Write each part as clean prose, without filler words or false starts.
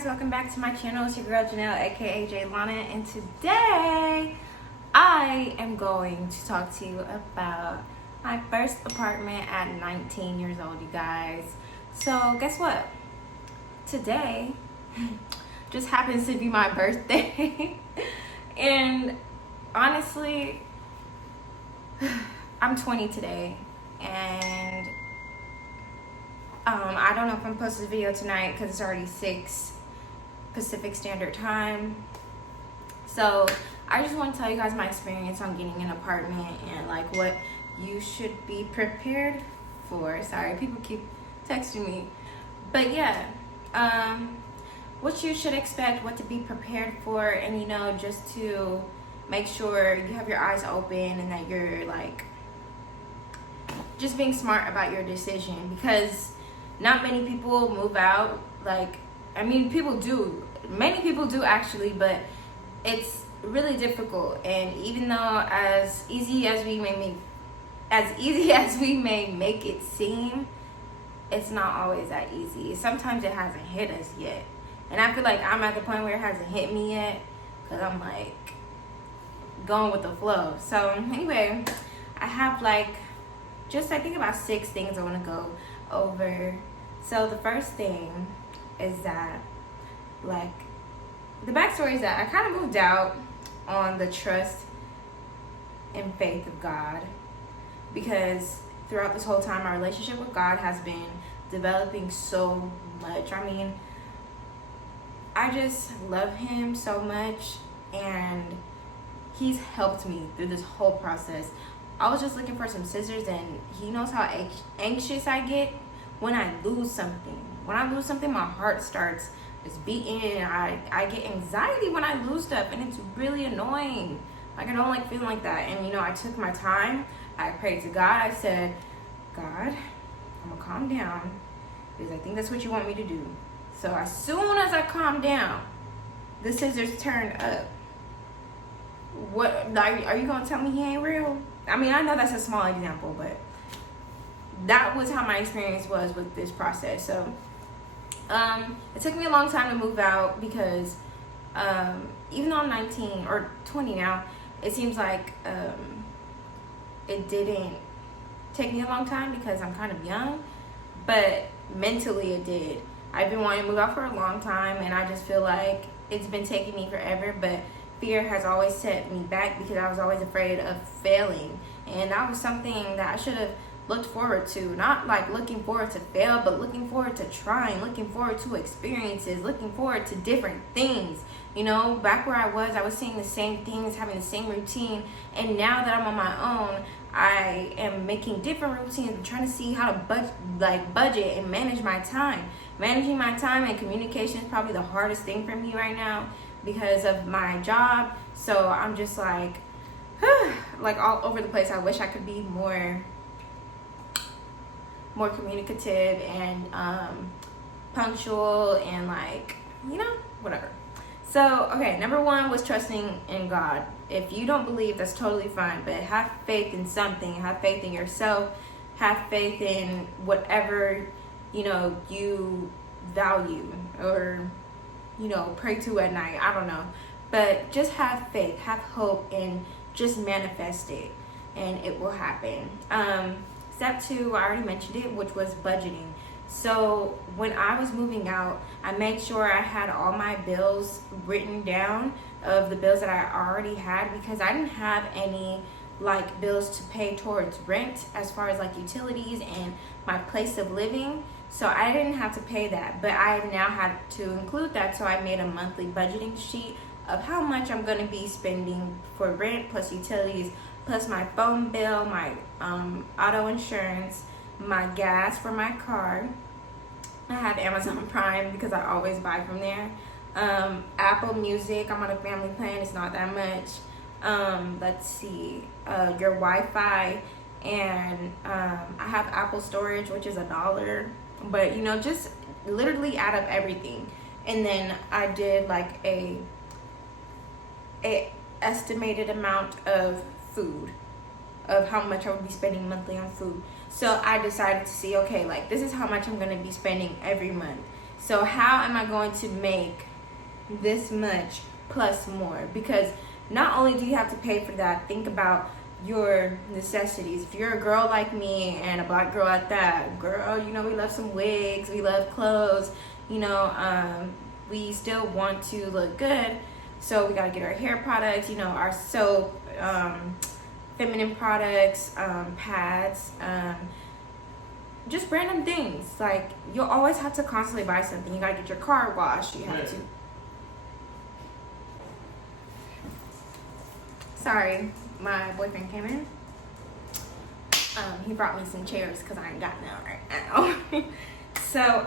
guys, welcome back to my channel. It's your girl Janelle, aka Jaylana, and today I am going to talk to you about my first apartment at 19 years old, you guys. So guess what? Today just happens to be my birthday and honestly, I'm 20 today, and I don't know if I'm posting this video tonight because it's already 6 Pacific Standard Time. So I just want to tell you guys my experience on getting an apartment and like what you should be prepared for. Sorry, people keep texting me. But yeah, what you should expect, what to be prepared for, and you know, just to make sure you have your eyes open and that you're like just being smart about your decision, because not many people move out. Like, I mean, many people do actually, but it's really difficult. And even though as easy as we may make it seem, it's not always that easy. Sometimes it hasn't hit us yet, and I feel like I'm at the point where it hasn't hit me yet because I'm like going with the flow. So anyway, I have like just I think about 6 things I want to go over. So the first thing is that, like, the backstory is that I kind of moved out on the trust and faith of God, because throughout this whole time my relationship with God has been developing so much. I mean, I just love him so much, and he's helped me through this whole process. I was just looking for some scissors, and he knows how anxious I get when I lose something. When I lose something, my heart starts just beating, and I get anxiety when I lose stuff, and it's really annoying. Like, I don't like feeling like that. And you know, I took my time. I prayed to God. I said, God, I'm gonna calm down because I think that's what you want me to do. So as soon as I calm down, the scissors turned up. What, like, are you gonna tell me he ain't real? I mean, I know that's a small example, but that was how my experience was with this process. So it took me a long time to move out, because even though I'm 19 or 20 now, it seems like it didn't take me a long time because I'm kind of young, but mentally it did. I've been wanting to move out for a long time, and I just feel like it's been taking me forever, but fear has always set me back because I was always afraid of failing. And that was something that I should have looked forward to. Not like looking forward to fail, but looking forward to trying, looking forward to experiences, looking forward to different things. You know, back where I was seeing the same things, having the same routine. And now that I'm on my own, I am making different routines and trying to see how to budget and manage my time. Managing my time and communication is probably the hardest thing for me right now because of my job. So I'm just like, like all over the place. I wish I could be more communicative and punctual and, like, you know, whatever. So, okay, number 1 was trusting in God. If you don't believe, that's totally fine, but have faith in something. Have faith in yourself. Have faith in whatever, you know, you value or, you know, pray to at night. I don't know. But just have faith, have hope, and just manifest it, and it will happen. Step 2, I already mentioned it, which was budgeting. So when I was moving out, I made sure I had all my bills written down of the bills that I already had, because I didn't have any like bills to pay towards rent as far as like utilities and my place of living. So I didn't have to pay that, but I now had to include that. So I made a monthly budgeting sheet of how much I'm going to be spending for rent plus utilities, plus my phone bill, my auto insurance, my gas for my car. I have Amazon Prime because I always buy from there. Apple Music, I'm on a family plan, it's not that much. Let's see, your Wi-Fi, and I have Apple storage, which is $1. But you know, just literally add up everything. And then I did like a estimated amount of food, of how much I would be spending monthly on food. So I decided to see, okay, like, this is how much I'm going to be spending every month. So how am I going to make this much plus more? Because not only do you have to pay for that, think about your necessities. If you're a girl like me, and a black girl at that, girl, you know, we love some wigs, we love clothes, you know, we still want to look good. So we gotta get our hair products, you know, our soap, feminine products, pads, just random things. Like, you'll always have to constantly buy something. You gotta get your car washed. You have to. Sorry, my boyfriend came in. He brought me some chairs because I ain't got none right now. So,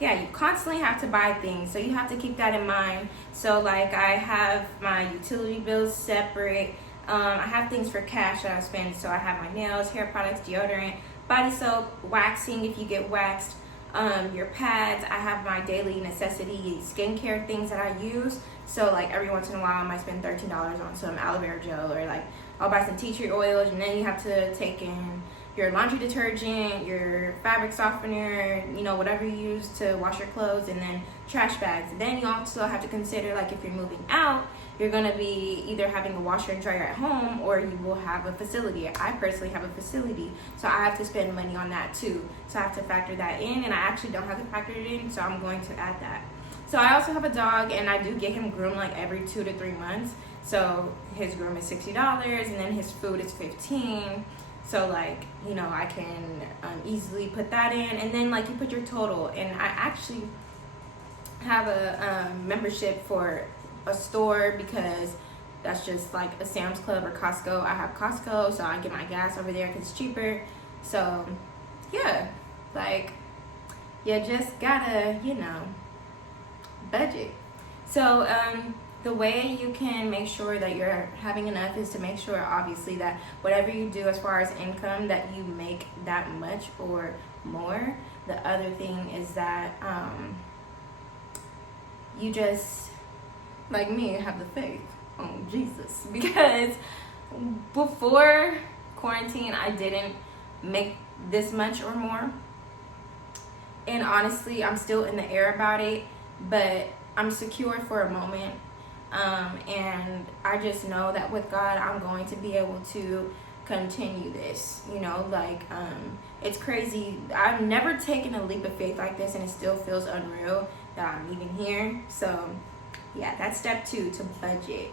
yeah, you constantly have to buy things, so you have to keep that in mind. So, like, I have my utility bills separate. I have things for cash that I spend. So I have my nails, hair products, deodorant, body soap, waxing if you get waxed, your pads. I have my daily necessity skincare things that I use. So, like, every once in a while I might spend $13 on some aloe vera gel, or like I'll buy some tea tree oils, and then you have to take in your laundry detergent, your fabric softener, you know, whatever you use to wash your clothes, and then trash bags. And then you also have to consider, like, if you're moving out, you're going to be either having a washer and dryer at home, or you will have a facility. I personally have a facility, so I have to spend money on that too. So I have to factor that in, and I actually don't have to factor it in, so I'm going to add that. So I also have a dog, and I do get him groomed like every 2 to 3 months. So his groom is $60, and then his food is $15. So, like, you know, I can easily put that in, and then, like, you put your total. And I actually have a membership for a store, because that's just like a Sam's Club or Costco. I have Costco, so I get my gas over there because it's cheaper. So, yeah, like, you just gotta, you know, budget. So, the way you can make sure that you're having enough is to make sure, obviously, that whatever you do as far as income, that you make that much or more. The other thing is that you just, like me, have the faith on Jesus. Because before quarantine, I didn't make this much or more. And honestly, I'm still in the air about it, but I'm secure for a moment. And I just know that with God, I'm going to be able to continue this, you know, like, it's crazy. I've never taken a leap of faith like this, and it still feels unreal that I'm even here. So, yeah, that's step 2, to budget.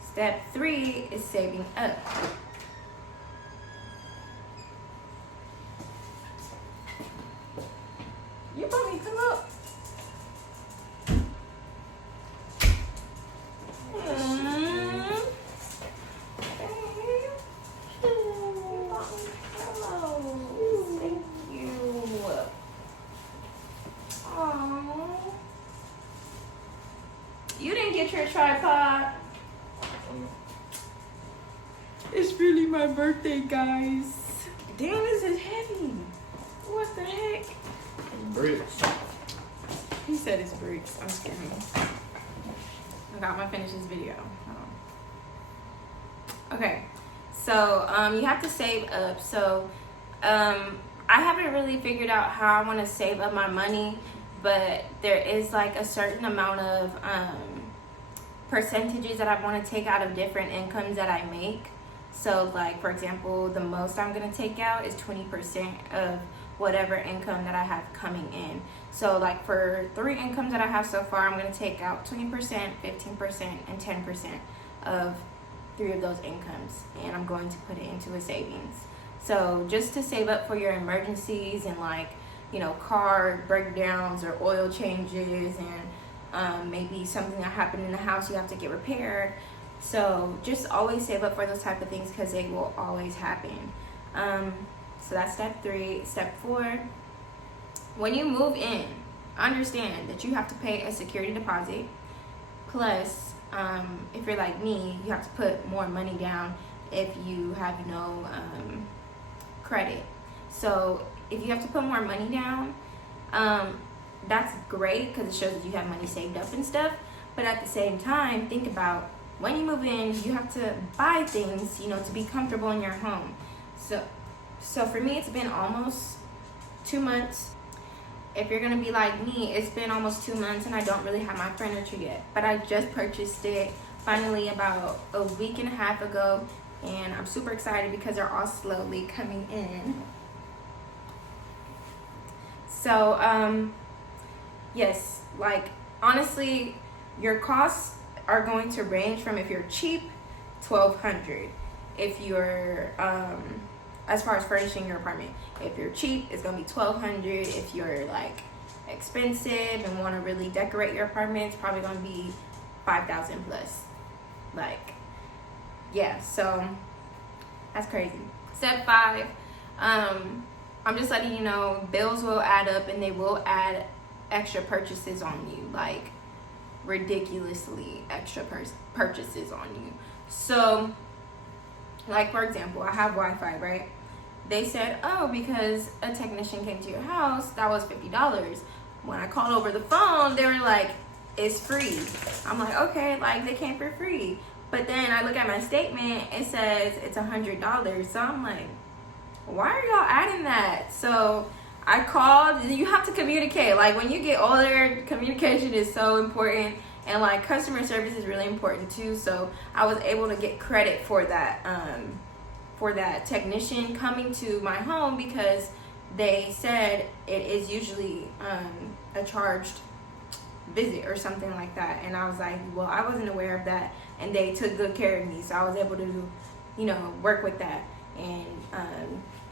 Step 3 is saving up. You want me to come up? Thank you. Aww. You didn't get your tripod. It's really my birthday, guys. Damn, this is heavy. What the heck? Bricks. He said it's bricks. I'm scared. I got my finish this video. Okay, so you have to save up. So I haven't really figured out how I want to save up my money, but there is like a certain amount of percentages that I want to take out of different incomes that I make. So, like, for example, the most I'm going to take out is 20% of whatever income that I have coming in. So, like, for 3 incomes that I have so far, I'm going to take out 20%, 15%, and 10% of 3 of those incomes, and I'm going to put it into a savings. So, just to save up for your emergencies and, like, you know, car breakdowns or oil changes, and maybe something that happened in the house you have to get repaired. So just always save up for those type of things, because they will always happen. So that's step 3. Step 4, when you move in, understand that you have to pay a security deposit. Plus, if you're like me, you have to put more money down if you have no credit. So if you have to put more money down, that's great, because it shows that you have money saved up and stuff. But at the same time, think about, when you move in, you have to buy things, you know, to be comfortable in your home. So So for me, it's been almost 2 months. If you're gonna be like me, it's been almost 2 months and I don't really have my furniture yet. But I just purchased it finally about a week and a half ago, and I'm super excited because they're all slowly coming in. So yes, like honestly, your costs are going to range from, if you're cheap, $1,200. If you're as far as furnishing your apartment, if you're cheap, it's gonna be $1,200. If you're like expensive and want to really decorate your apartment, it's probably gonna be $5,000 plus. Like, yeah, so that's crazy. Step 5, I'm just letting you know, bills will add up and they will add extra purchases on you, like ridiculously extra purchases on you. So, like for example, I have Wi-Fi, right? They said, oh, because a technician came to your house, that was $50. When I called over the phone, they were like, it's free. I'm like, okay, like they came for free. But then I look at my statement, it says it's $100. So I'm like, why are y'all adding that? So I called. You have to communicate. Like when you get older, communication is so important, and like customer service is really important too. So I was able to get credit for that technician coming to my home, because they said it is usually a charged visit or something like that. And I was like, well, I wasn't aware of that, and they took good care of me, so I was able to, you know, work with that. And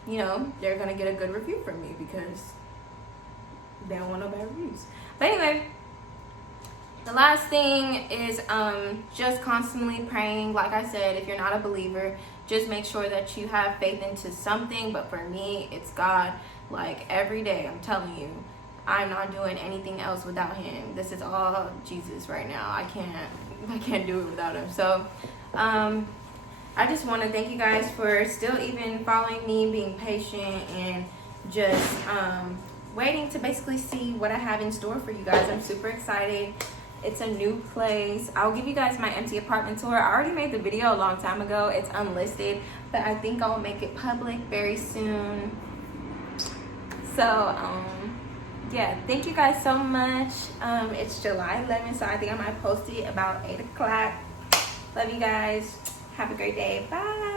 you know, they're gonna get a good review from me because they don't want no bad reviews. But anyway, the last thing is just constantly praying. Like I said, if you're not a believer, just make sure that you have faith into something. But for me, it's God. Like every day, I'm telling you, I'm not doing anything else without him. This is all Jesus right now. I can't do it without him. So I just want to thank you guys for still even following me, being patient, and just waiting to basically see what I have in store for you guys. I'm super excited. It's a new place. I'll give you guys my empty apartment tour. I already made the video a long time ago. It's unlisted, but I think I'll make it public very soon. So yeah, thank you guys so much. It's July 11th, so I think I might post it about 8 o'clock. Love you guys. Have a great day. Bye.